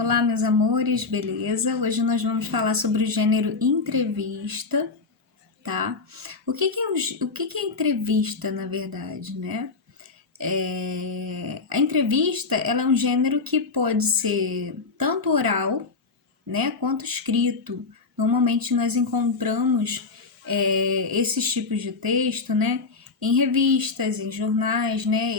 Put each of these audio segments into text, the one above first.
Olá, meus amores, beleza? Hoje nós vamos falar sobre o gênero entrevista, tá? O que é entrevista, na verdade, né? A entrevista, ela é um gênero que pode ser tanto oral, né, quanto escrito. Normalmente nós encontramos esses tipos de texto, né, em revistas, em jornais, né,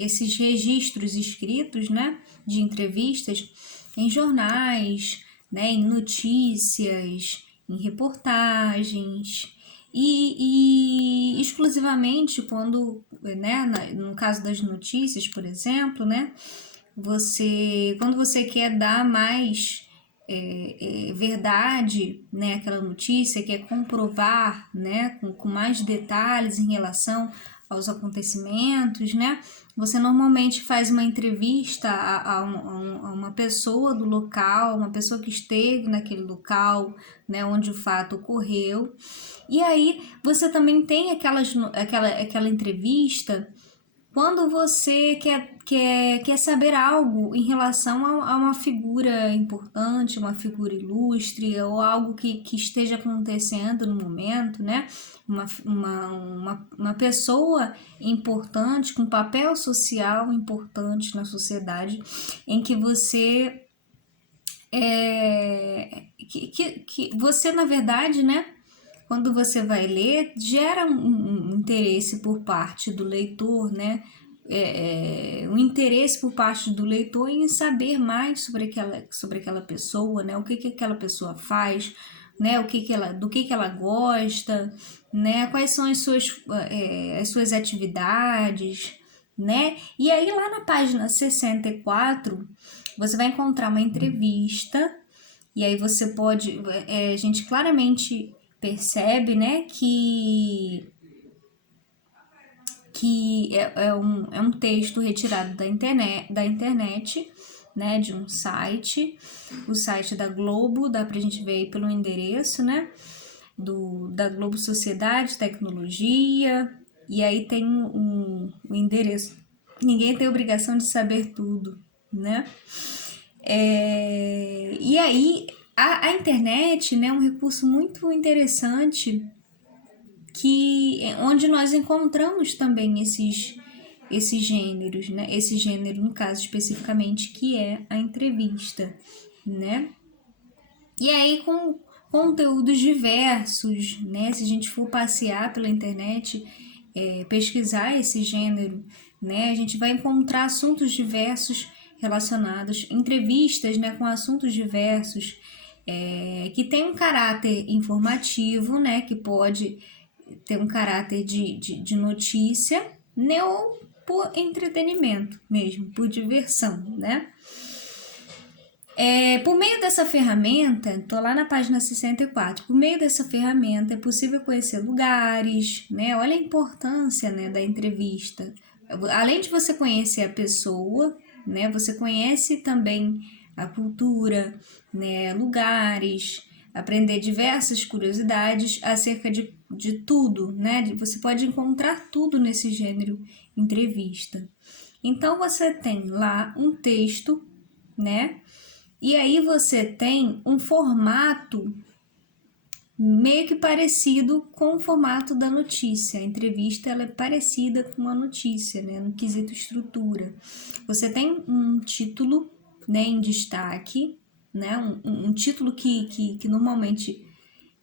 esses registros escritos, né, de entrevistas em jornais, né, em notícias, em reportagens e exclusivamente quando, né, no caso das notícias, por exemplo, né, quando você quer dar mais verdade, né, aquela notícia, quer comprovar, né, com mais detalhes em relação aos acontecimentos, né, você normalmente faz uma entrevista a uma pessoa do local, uma pessoa que esteve naquele local, né, onde o fato ocorreu. E aí você também tem aquela entrevista quando você quer saber algo em relação a uma figura importante, uma figura ilustre, ou algo que esteja acontecendo no momento, né? Uma pessoa importante, com papel social importante na sociedade, em que você que você, na verdade, né? Quando você vai ler, gera um interesse por parte do leitor, né? Um interesse por parte do leitor em saber mais sobre aquela pessoa, né? O que aquela pessoa faz, né? Do que ela gosta, né? Quais são as suas atividades, né? E aí lá na página 64, você vai encontrar uma entrevista e aí você pode, a gente claramente percebe, né, que é um texto retirado da internet, né, de um site, o site da Globo, dá pra gente ver aí pelo endereço, né, da Globo Sociedade, Tecnologia, e aí tem um endereço. Ninguém tem obrigação de saber tudo, né? E aí, a internet, né, é um recurso muito interessante onde nós encontramos também esses gêneros, né? Esse gênero, no caso especificamente, que é a entrevista, né? E aí, com conteúdos diversos, né? Se a gente for passear pela internet, pesquisar esse gênero, né? A gente vai encontrar assuntos diversos relacionados, entrevistas, né? Com assuntos diversos, que tem um caráter informativo, né? Que pode ter um caráter de notícia, né? Ou por entretenimento mesmo, por diversão, né? Por meio dessa ferramenta, estou lá na página 64, por meio dessa ferramenta é possível conhecer lugares, né? Olha a importância, né, da entrevista. Além de você conhecer a pessoa, né, você conhece também a cultura, né, lugares, aprender diversas curiosidades acerca de tudo, né? Você pode encontrar tudo nesse gênero entrevista. Então você tem lá um texto, né? E aí você tem um formato meio que parecido com o formato da notícia. A entrevista ela é parecida com a notícia, né, no quesito estrutura. Você tem um título, né, em destaque, né, um título que normalmente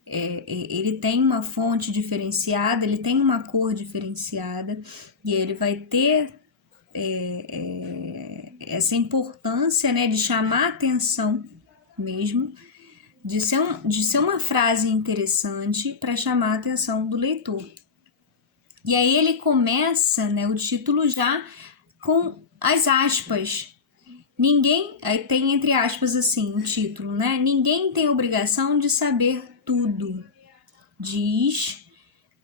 ele tem uma fonte diferenciada, ele tem uma cor diferenciada e ele vai ter essa importância, né, de chamar a atenção mesmo, de ser uma frase interessante para chamar a atenção do leitor. E aí ele começa, né, o título já com as aspas. Ninguém, aí tem entre aspas assim o título, né? Ninguém tem obrigação de saber tudo, diz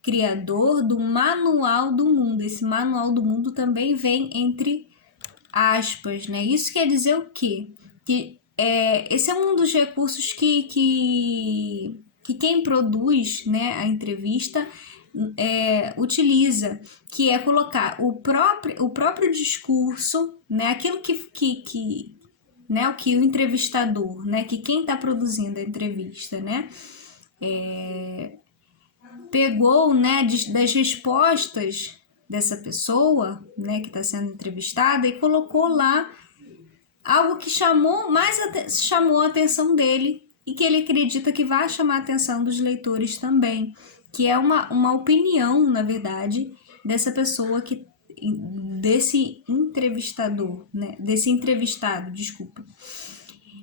criador do Manual do Mundo. Esse Manual do Mundo também vem entre aspas, né? Isso quer dizer o quê? Que esse é um dos recursos que quem produz, né, a entrevista utiliza, que é colocar o próprio discurso, né, aquilo que né, o que o entrevistador, né, que quem está produzindo a entrevista, né, pegou, né, das respostas dessa pessoa, né, que está sendo entrevistada e colocou lá algo que chamou a atenção dele e que ele acredita que vai chamar a atenção dos leitores também, que é uma opinião, na verdade, dessa pessoa desse entrevistador, né, desse entrevistado, desculpa.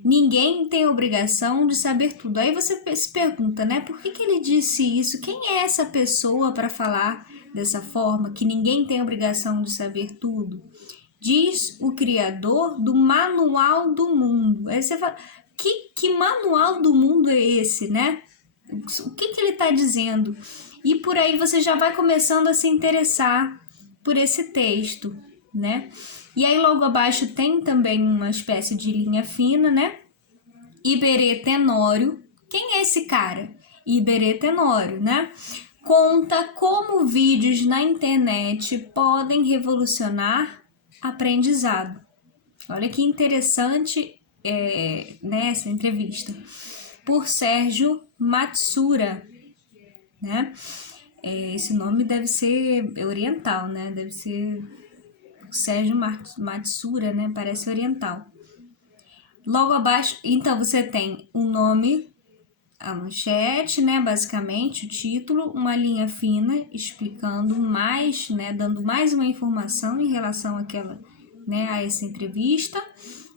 Ninguém tem obrigação de saber tudo. Aí você se pergunta, né, por que ele disse isso? Quem é essa pessoa para falar dessa forma, que ninguém tem obrigação de saber tudo? Diz o criador do Manual do Mundo. Aí você fala, que manual do mundo é esse, né? O que ele está dizendo? E por aí você já vai começando a se interessar por esse texto, né? E aí logo abaixo tem também uma espécie de linha fina, né? Iberê Tenório. Quem é esse cara? Iberê Tenório, né? Conta como vídeos na internet podem revolucionar aprendizado. Olha que interessante né, essa entrevista. Por Sérgio Matsura, né? Esse nome deve ser oriental, né? Deve ser Sérgio Matsura, né? Parece oriental. Logo abaixo, então você tem o nome, a manchete, né? Basicamente o título, uma linha fina explicando mais, né? Dando mais uma informação em relação àquela, né? A essa entrevista.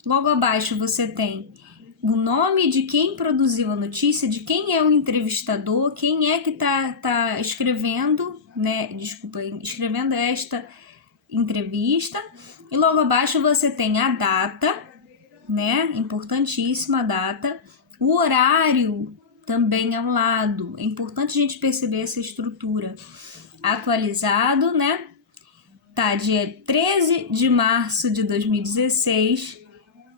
Logo abaixo você tem o nome de quem produziu a notícia, de quem é o entrevistador, quem é que tá escrevendo, né? Desculpa, escrevendo esta entrevista. E logo abaixo você tem a data, né? Importantíssima a data. O horário também ao lado. É importante a gente perceber essa estrutura. Atualizado, né? Tá, dia 13 de março de 2016,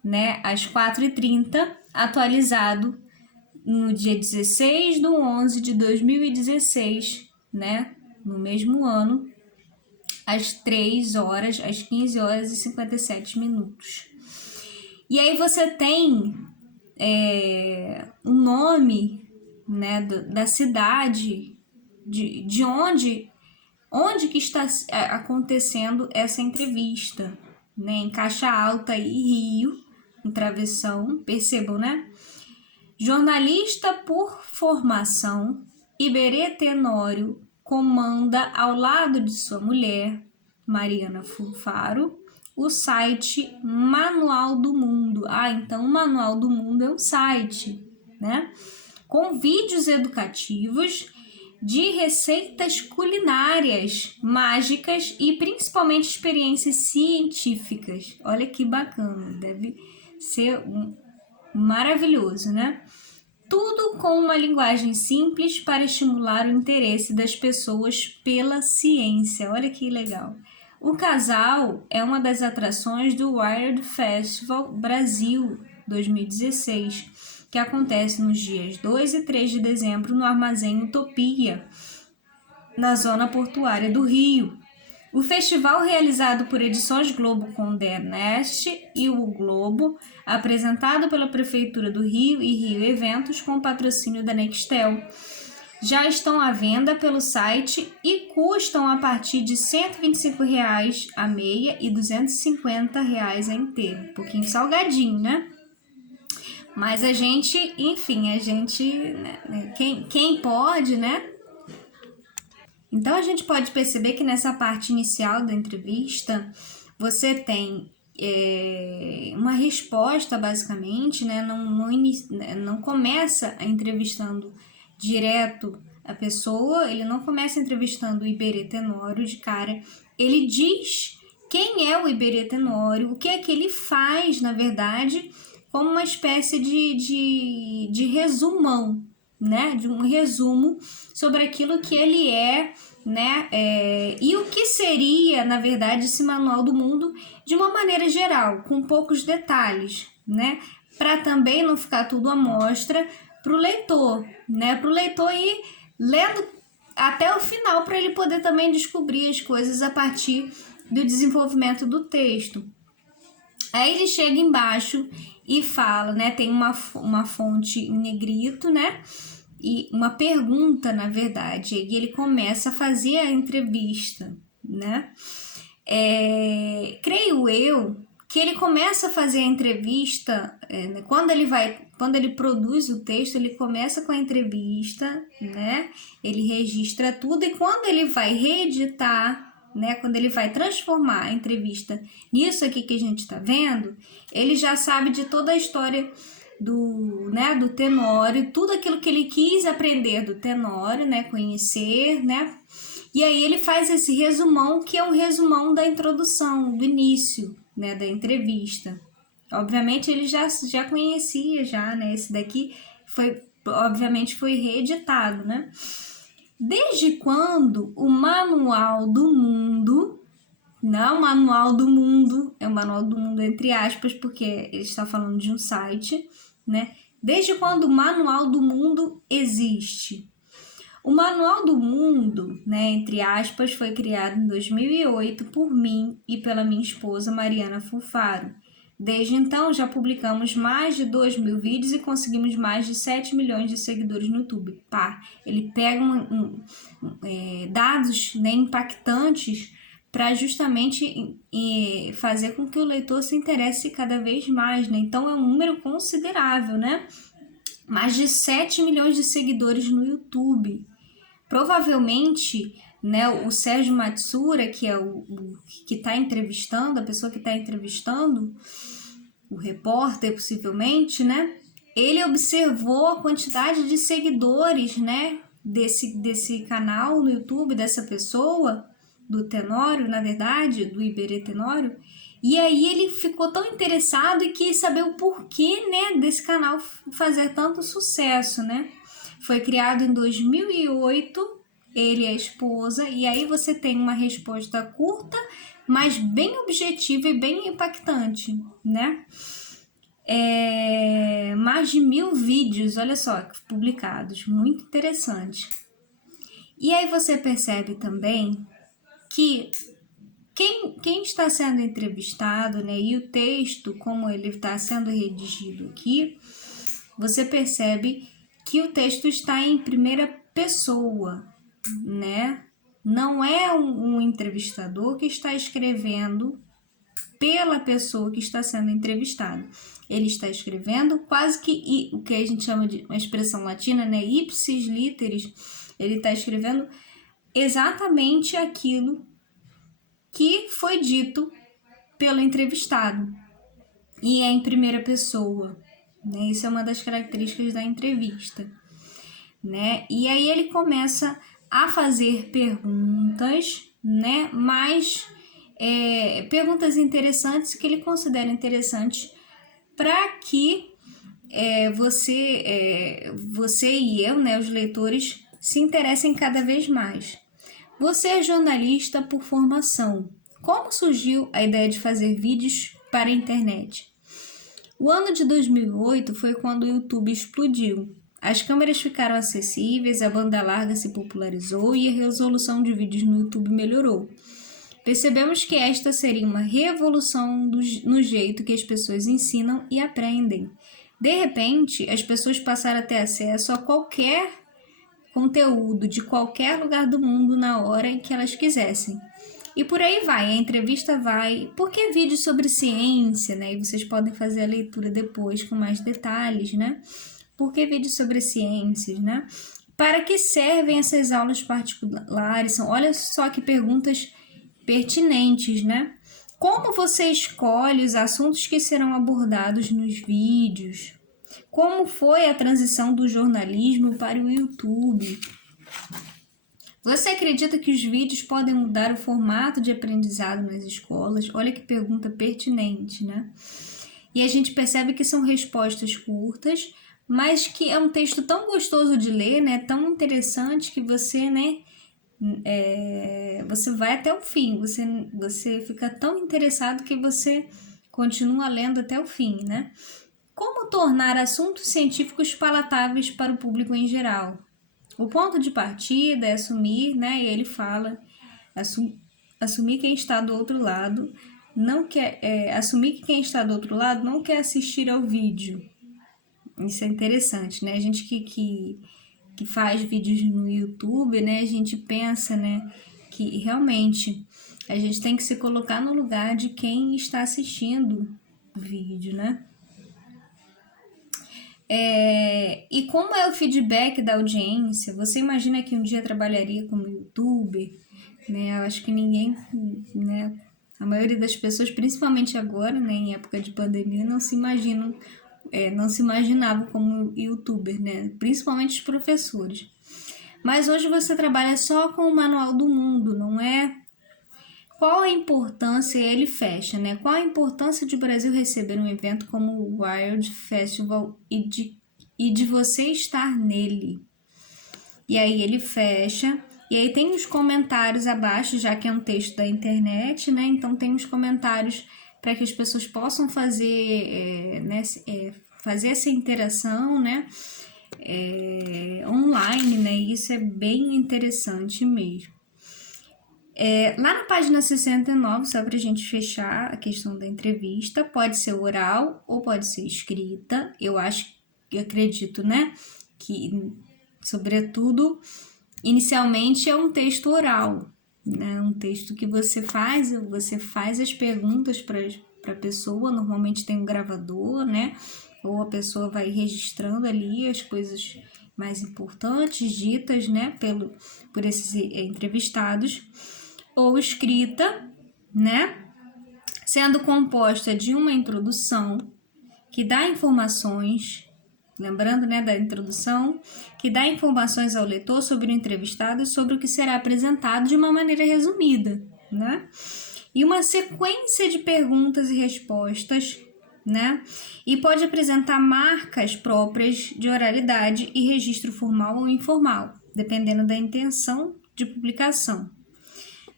né? Às 4h30. Atualizado no dia 16 de 11 de 2016, né? No mesmo ano, às 3 horas, às 15 horas e 57 minutos. E aí você tem o nome, né, da cidade, de onde que está acontecendo essa entrevista, né, em Caixa Alta e Rio, em Travessão, percebam, né? Jornalista por formação, Iberê Tenório comanda ao lado de sua mulher, Mariana Faro, o site Manual do Mundo. Então o Manual do Mundo é um site, né? Com vídeos educativos de receitas culinárias, mágicas e principalmente experiências científicas. Olha que bacana, deve ser maravilhoso, né? Tudo com uma linguagem simples para estimular o interesse das pessoas pela ciência. Olha que legal. O casal é uma das atrações do Wired Festival Brasil 2016, que acontece nos dias 2 e 3 de dezembro no Armazém Utopia, na zona portuária do Rio. O festival, realizado por Edições Globo Condé Nast e o Globo, apresentado pela Prefeitura do Rio e Rio Eventos com patrocínio da Nextel, já estão à venda pelo site e custam a partir de R$ 125,00 a meia e R$ 250,00 a inteira. Um pouquinho salgadinho, né? Mas a gente, enfim, né, quem pode, né? Então, a gente pode perceber que nessa parte inicial da entrevista, você tem uma resposta, basicamente, né? Não começa entrevistando direto a pessoa, ele não começa entrevistando o Iberê Tenório de cara, ele diz quem é o Iberê Tenório, o que é que ele faz, na verdade, como uma espécie de resumão, né? De um resumo sobre aquilo que ele é, né? E o que seria, na verdade, esse Manual do Mundo de uma maneira geral, com poucos detalhes, né? Para também não ficar tudo à mostra para o leitor, né? Para o leitor ir lendo até o final, para ele poder também descobrir as coisas a partir do desenvolvimento do texto. Aí ele chega embaixo e fala, né? Tem uma fonte em negrito, né? E uma pergunta, na verdade. E ele começa a fazer a entrevista, né? Creio eu que ele começa a fazer a entrevista, quando ele produz o texto, ele começa com a entrevista, né? Ele registra tudo e quando ele vai reeditar, né? Quando ele vai transformar a entrevista nisso aqui que a gente está vendo, ele já sabe de toda a história do Tenório, tudo aquilo que ele quis aprender do Tenório, né? Conhecer, né? E aí ele faz esse resumão, que é um resumão da introdução, do início, né, da entrevista. Obviamente ele já conhecia, né, esse daqui obviamente foi reeditado, né. Desde quando o Manual do Mundo, não o Manual do Mundo, é o Manual do Mundo entre aspas, porque ele está falando de um site, né, desde quando o Manual do Mundo existe? O Manual do Mundo, né, entre aspas, foi criado em 2008 por mim e pela minha esposa Mariana Fulfaro. Desde então, já publicamos mais de 2.000 vídeos e conseguimos mais de 7 milhões de seguidores no YouTube. Ele pega dados, né, impactantes para justamente fazer com que o leitor se interesse cada vez mais, né? Então, é um número considerável, né? Mais de 7 milhões de seguidores no YouTube. Provavelmente, né, o Sérgio Matsura, que é o que está entrevistando, a pessoa que está entrevistando, o repórter possivelmente, né, ele observou a quantidade de seguidores, né, desse canal no YouTube, dessa pessoa, do Tenório, na verdade, do Iberê Tenório, e aí ele ficou tão interessado e quis saber o porquê, né, desse canal fazer tanto sucesso, né. Foi criado em 2008, ele e a esposa, e aí você tem uma resposta curta, mas bem objetiva e bem impactante, né? Mais de 1.000 vídeos, olha só, publicados, muito interessante. E aí você percebe também que quem está sendo entrevistado, né, e o texto, como ele está sendo redigido aqui, você percebe que o texto está em primeira pessoa, né? Não é um entrevistador que está escrevendo pela pessoa que está sendo entrevistada. Ele está escrevendo quase que o que a gente chama de uma expressão latina, né? Ipsis literis. Ele está escrevendo exatamente aquilo que foi dito pelo entrevistado. E é em primeira pessoa. Né? Isso é uma das características da entrevista, né? E aí ele começa a fazer perguntas, né? Mas perguntas interessantes que ele considera interessantes para que você e eu, né, os leitores, se interessem cada vez mais. Você é jornalista por formação. Como surgiu a ideia de fazer vídeos para a internet? O ano de 2008 foi quando o YouTube explodiu. As câmeras ficaram acessíveis, a banda larga se popularizou e a resolução de vídeos no YouTube melhorou. Percebemos que esta seria uma revolução no jeito que as pessoas ensinam e aprendem. De repente, as pessoas passaram a ter acesso a qualquer conteúdo de qualquer lugar do mundo na hora em que elas quisessem. E por aí vai, a entrevista vai. Por que vídeos sobre ciência, né? E vocês podem fazer a leitura depois com mais detalhes, né? Por que vídeos sobre ciências, né? Para que servem essas aulas particulares? Olha só que perguntas pertinentes, né? Como você escolhe os assuntos que serão abordados nos vídeos? Como foi a transição do jornalismo para o YouTube? Você acredita que os vídeos podem mudar o formato de aprendizado nas escolas? Olha que pergunta pertinente, né? E a gente percebe que são respostas curtas, mas que é um texto tão gostoso de ler, né? Tão interessante que você, né? Você vai até o fim, você fica tão interessado que você continua lendo até o fim, né? Como tornar assuntos científicos palatáveis para o público em geral? O ponto de partida é assumir, né? E ele fala, assumir quem está do outro lado, não quer assumir que quem está do outro lado não quer assistir ao vídeo. Isso é interessante, né? A gente que faz vídeos no YouTube, né? A gente pensa, né, que realmente a gente tem que se colocar no lugar de quem está assistindo o vídeo, né? E como é o feedback da audiência? Você imagina que um dia trabalharia como youtuber, né? Eu acho que ninguém, né? A maioria das pessoas, principalmente agora, né, em época de pandemia, não se imaginavam como youtuber, né? Principalmente os professores. Mas hoje você trabalha só com o Manual do Mundo, não é? Qual a importância, ele fecha, né? Qual a importância de o Brasil receber um evento como o Wired Festival e de você estar nele? E aí ele fecha, e aí tem os comentários abaixo, já que é um texto da internet, né? Então tem os comentários para que as pessoas possam fazer, fazer essa interação, né? Online, né? E isso é bem interessante mesmo. Lá na página 69, só para a gente fechar a questão da entrevista, pode ser oral ou pode ser escrita. Eu acredito, né, que, sobretudo, inicialmente é um texto oral, né, um texto que você faz as perguntas para a pessoa, normalmente tem um gravador, né, ou a pessoa vai registrando ali as coisas mais importantes ditas, né, por esses entrevistados, ou escrita, né, sendo composta de uma introdução que dá informações, lembrando, né, da introdução, que dá informações ao leitor sobre o entrevistado e sobre o que será apresentado de uma maneira resumida, né, e uma sequência de perguntas e respostas, né, e pode apresentar marcas próprias de oralidade e registro formal ou informal, dependendo da intenção de publicação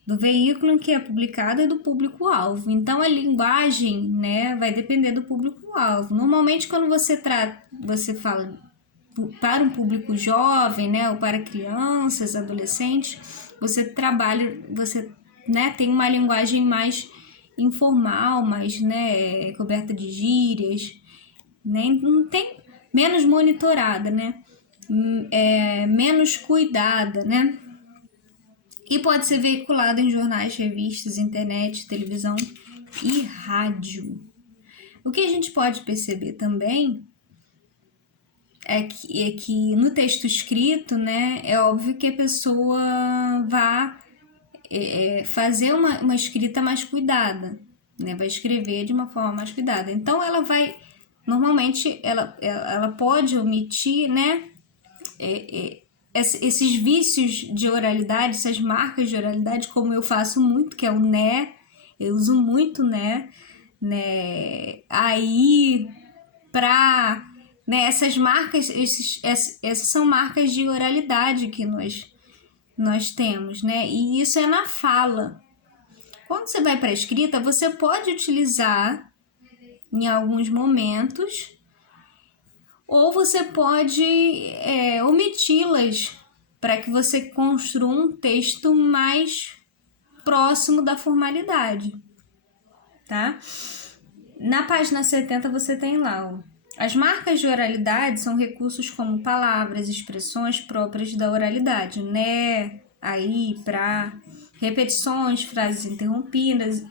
do veículo em que é publicado e do público-alvo. Então, a linguagem, né, vai depender do público-alvo. Normalmente, quando você fala para um público jovem, né, ou para crianças, adolescentes, você né, tem uma linguagem mais informal, mais, né, coberta de gírias, né, não tem menos monitorada, né, menos cuidada, né. E pode ser veiculado em jornais, revistas, internet, televisão e rádio. O que a gente pode perceber também é que no texto escrito, né, é óbvio que a pessoa vai fazer uma escrita mais cuidada, né, vai escrever de uma forma mais cuidada. Então, normalmente, ela pode omitir, né, esses vícios de oralidade, essas marcas de oralidade, como eu faço muito, que é o né, eu uso muito né, aí, pra, né, essas marcas, essas são marcas de oralidade que nós temos, né, e isso é na fala. Quando você vai para a escrita, você pode utilizar em alguns momentos, ou você pode omiti-las para que você construa um texto mais próximo da formalidade, tá? Na página 70 você tem lá, ó, as marcas de oralidade são recursos como palavras, expressões próprias da oralidade, né, aí, pra, repetições, frases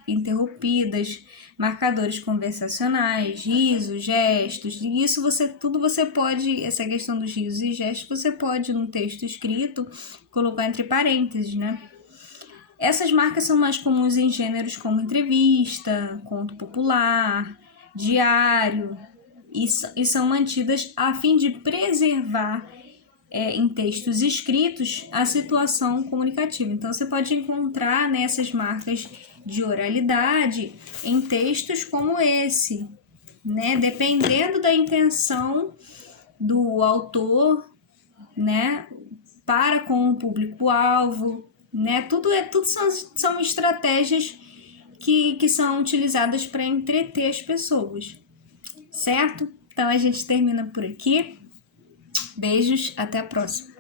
interrompidas, marcadores conversacionais, risos, gestos, e isso tudo você pode, essa questão dos risos e gestos, você pode no texto escrito colocar entre parênteses, né? Essas marcas são mais comuns em gêneros como entrevista, conto popular, diário, e são mantidas a fim de preservar em textos escritos a situação comunicativa. Então, você pode encontrar essas marcas de oralidade em textos como esse, né? Dependendo da intenção do autor, né? Para com o público-alvo, né? Tudo são estratégias que são utilizadas para entreter as pessoas, certo? Então, a gente termina por aqui. Beijos, até a próxima.